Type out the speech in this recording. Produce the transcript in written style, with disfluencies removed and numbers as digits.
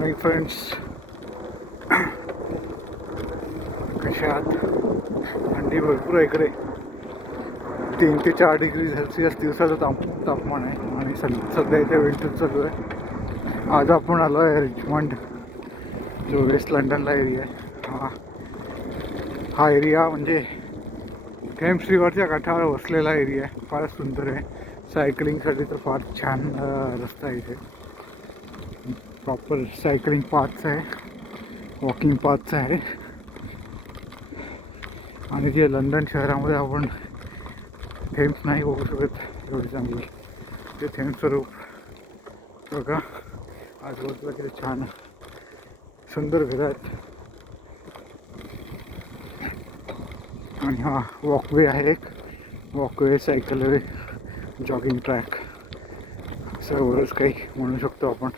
Morning friends, कसे आहात? थंडी भरपूर आहे इकडे. 3 ते 4 डिग्री सेल्सिअस दिवसाचं तापमान आहे आणि सध्या इथे विंटर चालू आहे. आज आपण आलो आहे रिचमंड, जो वेस्ट लंडनला एरिया आहे. हा एरिया म्हणजे थेम्स रिव्हरच्या काठावर वसलेला एरिया आहे. फारच सुंदर आहे. सायकलिंगसाठी तर फार छान रस्ता आहे इथे. प्रॉपर सायकलिंग पाथ्स आहे, वॉकिंग पाथ्स आहे. आणि जे लंडन शहरामध्ये आपण थेम्स नाही बघू शकत एवढी चांगली, ते थेम्सचं रूप बघा. आजूबाजूला किती छान सुंदर घरं आहेत. आणि हा वॉकवे आहे, एक वॉकवे, सायकल वे, जॉगिंग ट्रॅक, असं बरंच काही म्हणू शकतो आपण.